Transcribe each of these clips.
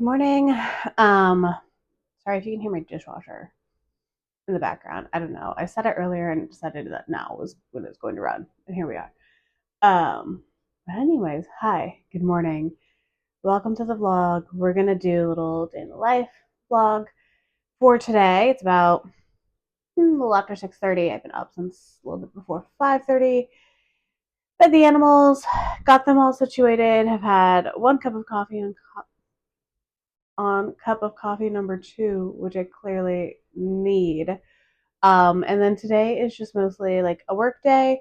Good morning. Sorry if you can hear my dishwasher in the background. I don't know. I said it earlier and decided that now was when it was going to run, and here we are. But anyways, hi. Good morning. Welcome to the vlog. We're gonna do a little day in the life vlog for today. It's about a little after 6:30. I've been up since a little bit before 5:30. Fed the animals, got them all situated. Have had one cup of coffee on cup of coffee number two, which I clearly need. And then today is just mostly like a work day,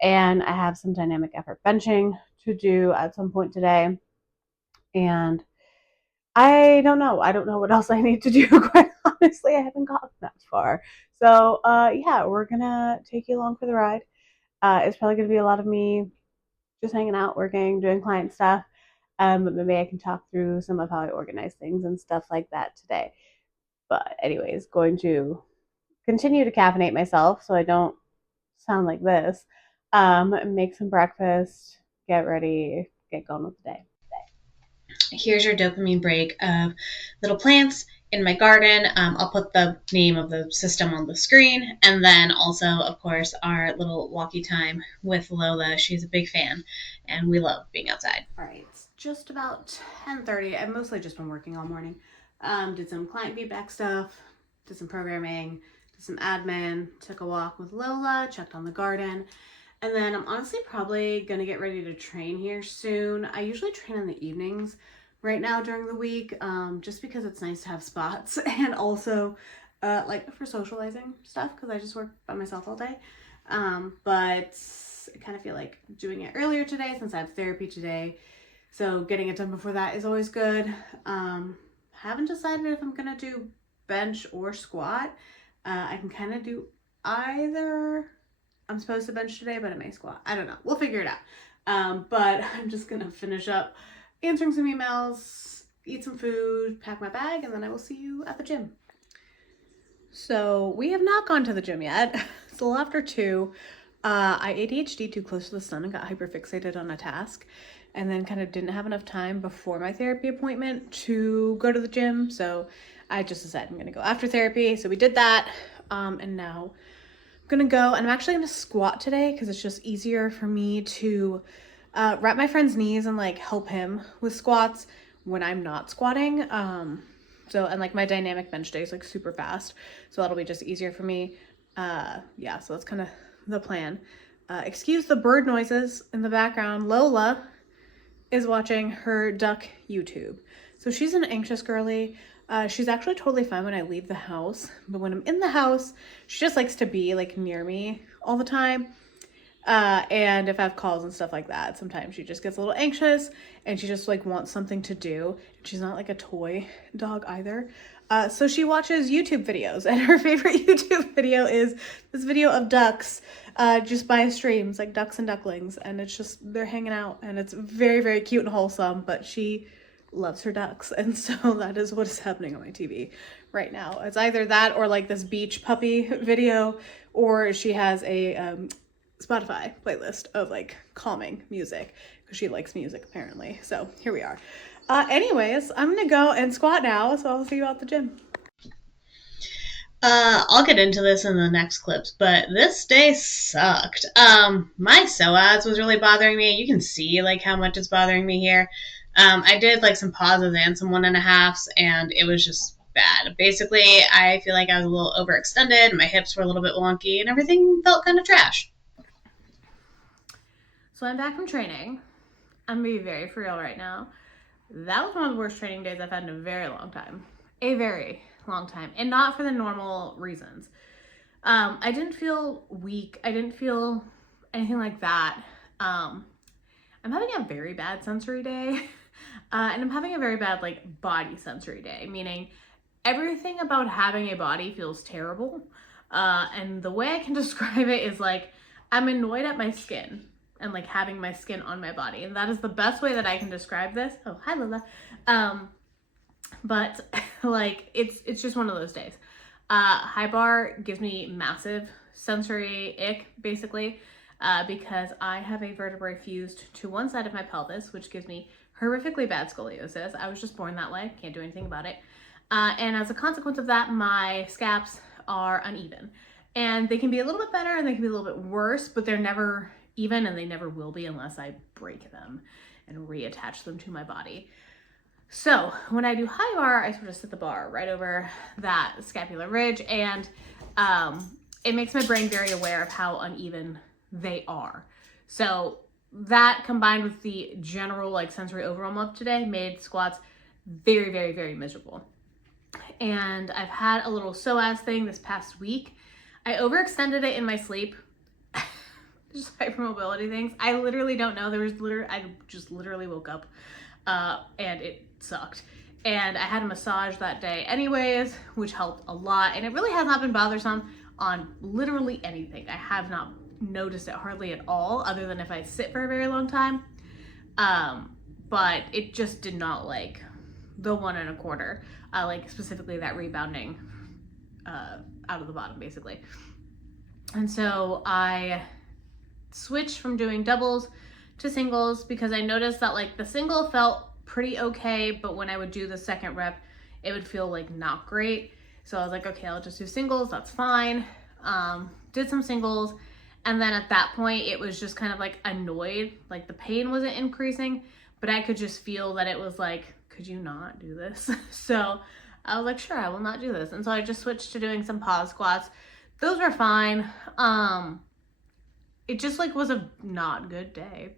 and I have some dynamic effort benching to do at some point today. And I don't know. I don't know what else I need to do. Quite honestly, I haven't gotten that far. So, yeah, we're gonna take you along for the ride. It's probably gonna be a lot of me just hanging out, working, doing client stuff. But maybe I can talk through some of how I organize things and stuff like that today. But anyways, going to continue to caffeinate myself so I don't sound like this. Make some breakfast, get ready, get going with the day. Here's your dopamine break of little plants in my garden. I'll put the name of the system on the screen. And then also, of course, our little walkie time with Lola. She's a big fan and we love being outside. All right, it's just about 10:30. I've mostly just been working all morning. Did some client feedback stuff, did some programming, did some admin, took a walk with Lola, checked on the garden, and then I'm honestly probably gonna get ready to train here soon. I usually train in the evenings right now during the week, just because it's nice to have spots and also like for socializing stuff because I just work by myself all day. But I kind of feel like doing it earlier today since I have therapy today. So getting it done before that is always good. Haven't decided if I'm gonna do bench or squat. I can kind of do either. I'm supposed to bench today, but I may squat. I don't know. We'll figure it out. But I'm just gonna finish up answering some emails, eat some food, pack my bag, and then I will see you at the gym. So we have not gone to the gym yet. It's a little after 2. I ADHD too close to the sun and got hyperfixated on a task, and then kind of didn't have enough time before my therapy appointment to go to the gym. So I just decided I'm gonna go after therapy. So we did that, and now I'm gonna go, and I'm actually gonna squat today because it's just easier for me to wrap my friend's knees and like help him with squats when I'm not squatting. So, and like my dynamic bench day is like super fast, so that'll be just easier for me. Yeah, so that's kind of the plan. Excuse the bird noises in the background. Lola is watching her duck YouTube. So she's an anxious girly. She's actually totally fine when I leave the house, but when I'm in the house, she just likes to be like near me all the time. And if I have calls and stuff like that, sometimes she just gets a little anxious and she just like wants something to do. She's not like a toy dog either. So she watches YouTube videos, and her favorite YouTube video is this video of ducks just by a stream. It's like ducks and ducklings, and it's just they're hanging out, and it's very, very cute and wholesome, but she loves her ducks, and so that is what is happening on my TV right now. It's either that or like this beach puppy video, or she has a Spotify playlist of like calming music because she likes music apparently. So here we are. Anyways, I'm gonna go and squat now, so I'll see you at the gym. I'll get into this in the next clips, but this day sucked. My psoas was really bothering me. You can see like how much it's bothering me here. I did like some pauses and some 1.5s, and it was just bad. Basically, I feel like I was a little overextended. My hips were a little bit wonky, and everything felt kind of trash. So I'm back from training. I'm gonna be very for real right now. That was one of the worst training days I've had in a very long time. A very long time. And not for the normal reasons. I didn't feel weak. I didn't feel anything like that. I'm having a very bad sensory day. And I'm having a very bad like body sensory day, meaning everything about having a body feels terrible. And the way I can describe it is like I'm annoyed at my skin and like having my skin on my body, and that is the best way that I can describe this. Oh, hi Lola. But like it's just one of those days. High bar gives me massive sensory ick basically. because I have a vertebrae fused to one side of my pelvis, which gives me horrifically bad scoliosis. I was just born that way, can't do anything about it. And as a consequence of that, my scaps are uneven. And they can be a little bit better and they can be a little bit worse, but they're never even, and they never will be unless I break them and reattach them to my body. So when I do high bar, I sort of set the bar right over that scapular ridge, and it makes my brain very aware of how uneven they are. So that combined with the general like sensory overwhelm of today made squats very, very, very miserable. And I've had a little psoas thing this past week. I overextended it in my sleep. Just hypermobility things. I literally don't know. I just literally woke up and it sucked. And I had a massage that day anyways, which helped a lot. And it really has not been bothersome on literally anything. I have not noticed it hardly at all, other than if I sit for a very long time. But it just did not like the 1 1/4, like specifically that rebounding out of the bottom basically. And so I switched from doing doubles to singles because I noticed that like the single felt pretty okay, but when I would do the second rep, it would feel like not great. So I was like, okay, I'll just do singles, that's fine. Did some singles, and then at that point it was just kind of like annoyed, like the pain wasn't increasing, but I could just feel that it was like, could you not do this? So I was like, sure, I will not do this. And so I just switched to doing some pause squats. Those were fine. It just like was a not good day,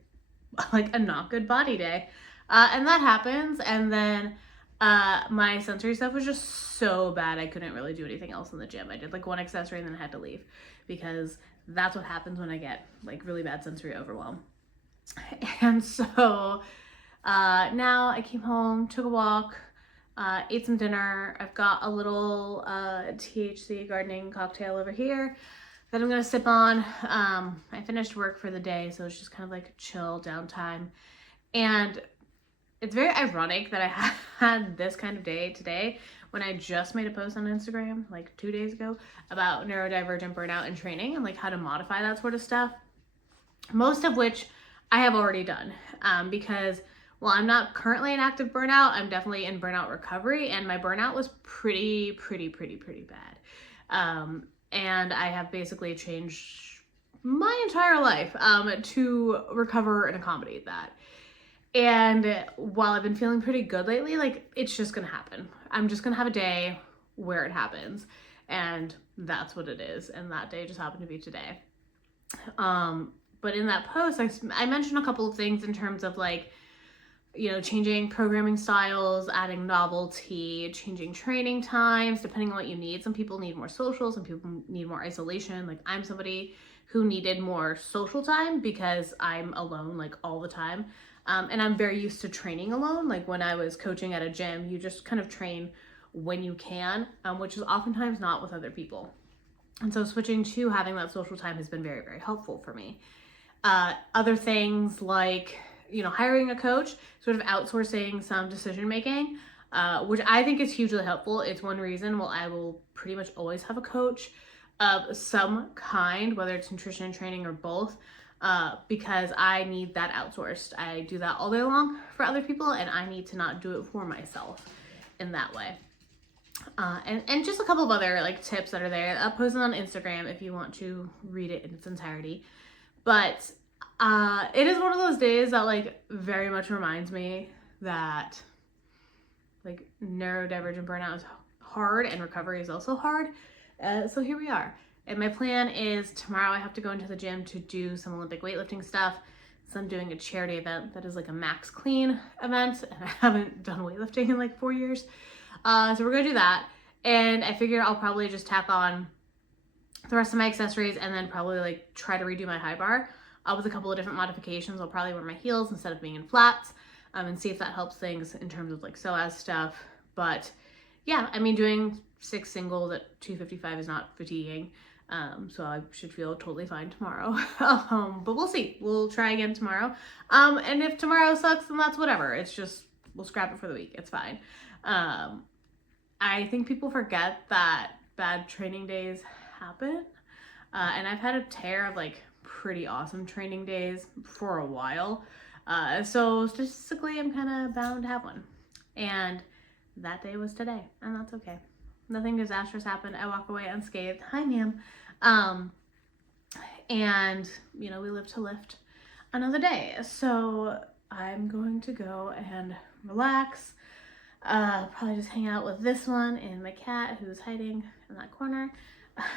like a not good body day. And that happens. And then my sensory stuff was just so bad I couldn't really do anything else in the gym. I did like one accessory and then I had to leave because that's what happens when I get like really bad sensory overwhelm. And so now I came home, took a walk, ate some dinner. I've got a little THC gardening cocktail over here that I'm gonna sip on. I finished work for the day, so it's just kind of like chill downtime. And it's very ironic that I had this kind of day today when I just made a post on Instagram like 2 days ago about neurodivergent burnout and training and like how to modify that sort of stuff. Most of which I have already done because while I'm not currently in active burnout, I'm definitely in burnout recovery, and my burnout was pretty bad. And I have basically changed my entire life to recover and accommodate that. And while I've been feeling pretty good lately, like it's just gonna happen. I'm just gonna have a day where it happens, and that's what it is. And that day just happened to be today. But in that post, I mentioned a couple of things in terms of like, you know, changing programming styles, adding novelty, changing training times, depending on what you need. Some people need more social, some people need more isolation. Like I'm somebody who needed more social time because I'm alone like all the time. And I'm very used to training alone. Like when I was coaching at a gym, you just kind of train when you can, which is oftentimes not with other people. And so switching to having that social time has been very helpful for me. Other things like, you know, hiring a coach, sort of outsourcing some decision making, which I think is hugely helpful. It's one reason why I will pretty much always have a coach of some kind, whether it's nutrition and training or both, because I need that outsourced. I do that all day long for other people, and I need to not do it for myself in that way. And just a couple of other like tips that are there. I'll post it on Instagram if you want to read it in its entirety. But it is one of those days that like very much reminds me that like neurodivergent burnout is hard and recovery is also hard. So here we are. And my plan is tomorrow I have to go into the gym to do some Olympic weightlifting stuff. So I'm doing a charity event that is like a max clean event, and I haven't done weightlifting in like 4 years. So we're gonna do that. And I figure I'll probably just tack on the rest of my accessories and then probably like try to redo my high bar with a couple of different modifications. I'll probably wear my heels instead of being in flats and see if that helps things in terms of like psoas stuff. But yeah, I mean, doing 6 singles at 255 is not fatiguing. So I should feel totally fine tomorrow. But we'll see. We'll try again tomorrow. And if tomorrow sucks, then that's whatever. It's just, we'll scrap it for the week. It's fine. I think people forget that bad training days happen. And I've had a tear of like pretty awesome training days for a while. So statistically, I'm kind of bound to have one. And that day was today, and that's okay. Nothing disastrous happened. I walk away unscathed. Hi, ma'am. And, we live to lift another day. So I'm going to go and relax. Probably just hang out with this one and my cat who's hiding in that corner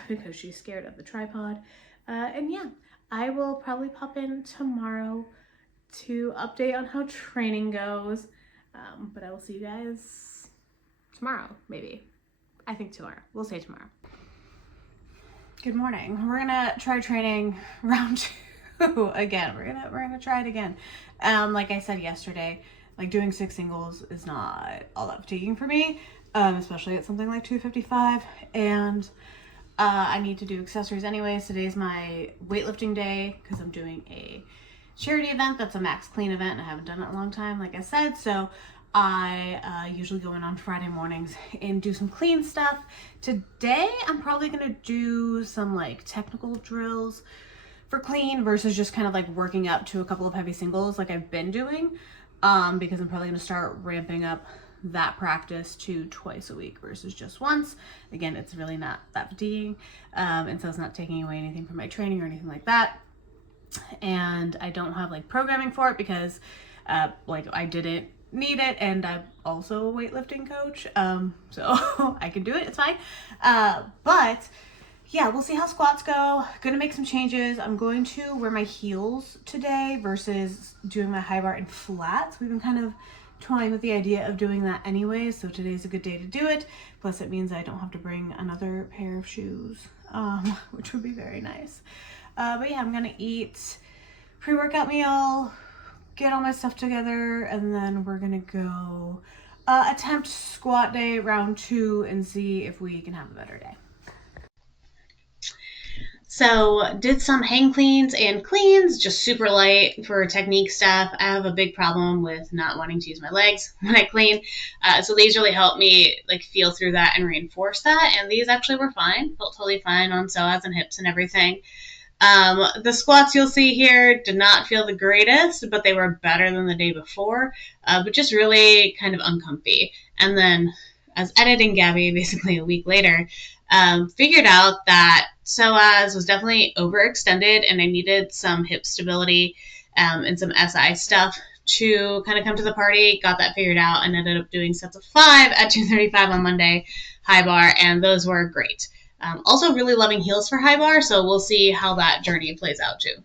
because she's scared of the tripod. And yeah, I will probably pop in tomorrow to update on how training goes. But I will see you guys tomorrow, maybe. I think tomorrow. We'll say tomorrow. Good morning. We're gonna try training round 2 again. We're gonna try it again. Like I said yesterday, like doing 6 singles is not all that fatiguing for me, especially at something like 255. And I need to do accessories anyways. Today's my weightlifting day because I'm doing a charity event that's a max clean event, and I haven't done it in a long time, like I said. So I usually go in on Friday mornings and do some clean stuff. Today I'm probably gonna do some like technical drills for clean versus just kind of like working up to a couple of heavy singles like I've been doing, because I'm probably gonna start ramping up that practice to twice a week versus just once. Again, it's really not that fatiguing, and so it's not taking away anything from my training or anything like that. And I don't have like programming for it because like I didn't need it, and I'm also a weightlifting coach, so I can do it, it's fine. But yeah, we'll see how squats go. Gonna make some changes. I'm going to wear my heels today versus doing my high bar in flats. We've been kind of toying with the idea of doing that anyway, so today's a good day to do it. Plus it means I don't have to bring another pair of shoes, which would be very nice. But yeah, I'm gonna eat pre-workout meal, get all my stuff together, and then we're gonna go attempt squat day round 2 and see if we can have a better day. So did some hang cleans and cleans, just super light for technique stuff. I have a big problem with not wanting to use my legs when I clean. So these really help me like feel through that and reinforce that. And these actually were fine, felt totally fine on psoas and hips and everything. The squats you'll see here did not feel the greatest, but they were better than the day before, but just really kind of uncomfy. And then as editing Gabby, basically a week later, figured out that psoas was definitely overextended and I needed some hip stability and some SI stuff to kind of come to the party. Got that figured out and ended up doing sets of 5 at 235 on Monday, high bar, and those were great. Also really loving heels for high bar, so we'll see how that journey plays out too.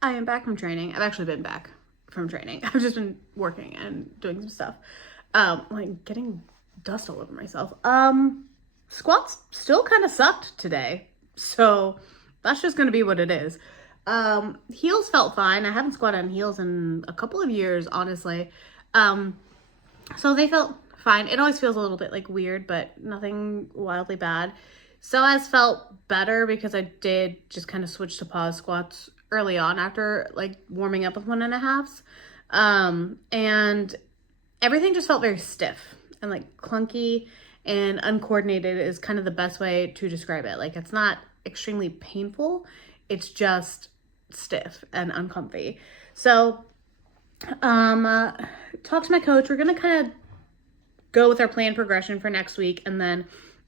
I am back from training. I've actually been back from training. I've just been working and doing some stuff. Like getting dust all over myself. Squats still kind of sucked today, so that's just going to be what it is. Heels felt fine. I haven't squatted on heels in a couple of years, honestly. So they felt fine. It always feels a little bit like weird, but nothing wildly bad. Psoas felt better because I did just kind of switch to pause squats early on after like warming up with 1.5s. And everything just felt very stiff and like clunky and uncoordinated is kind of the best way to describe it. Like it's not extremely painful. It's just stiff and uncomfy. So, talk to my coach. We're going to kind of go with our plan progression for next week. And then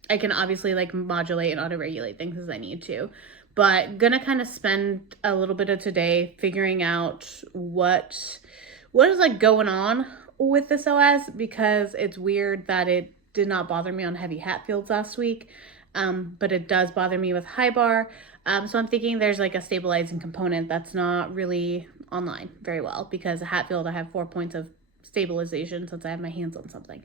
I can obviously like modulate and auto-regulate things as I need to. But going to kind of spend a little bit of today figuring out what is like going on with the psoas, because it's weird that it did not bother me on heavy Hatfields last week, but it does bother me with high bar. So I'm thinking there's like a stabilizing component that's not really online very well, because a Hatfield I have 4 points of stabilization since I have my hands on something.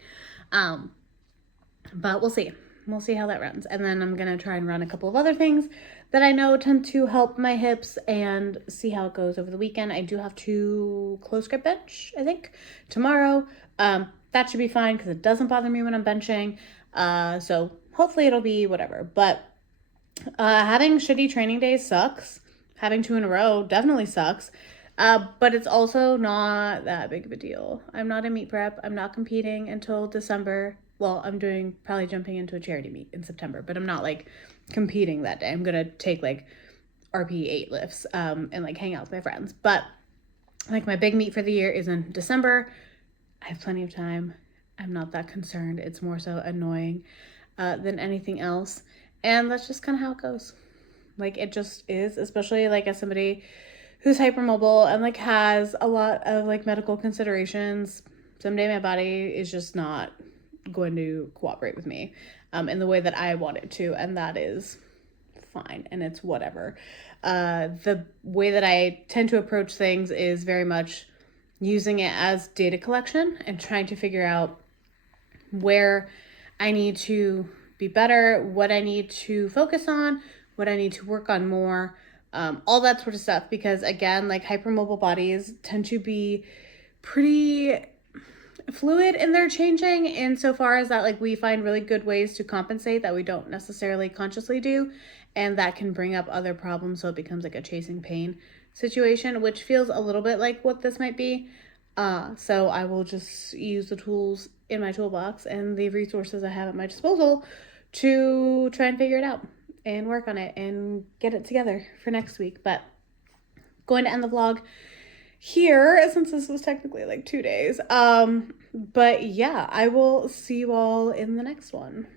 But we'll see. We'll see how that runs. And then I'm going to try and run a couple of other things that I know tend to help my hips and see how it goes over the weekend. I do have to close grip bench, I think, tomorrow. That should be fine because it doesn't bother me when I'm benching. So hopefully it'll be whatever. But having shitty training days sucks. Having 2 in a row definitely sucks. But it's also not that big of a deal. I'm not in meet prep. I'm not competing until December. Well, I'm probably jumping into a charity meet in September, but I'm not like competing that day. I'm going to take like RP8 lifts and like hang out with my friends. But like my big meet for the year is in December. I have plenty of time. I'm not that concerned. It's more so annoying than anything else. And that's just kind of how it goes. Like it just is, especially like as somebody who's hypermobile and like has a lot of like medical considerations. Someday my body is just not going to cooperate with me in the way that I want it to, and that is fine, and it's whatever. The way that I tend to approach things is very much using it as data collection and trying to figure out where I need to be better, what I need to focus on, what I need to work on more, all that sort of stuff. Because again, like hypermobile bodies tend to be pretty fluid in their changing insofar as that like we find really good ways to compensate that we don't necessarily consciously do, and that can bring up other problems, so it becomes like a chasing pain situation, which feels a little bit like what this might be. So I will just use the tools in my toolbox and the resources I have at my disposal to try and figure it out and work on it and get it together for next week. But going to end the vlog here since this was technically like 2 days. But yeah, I will see you all in the next one.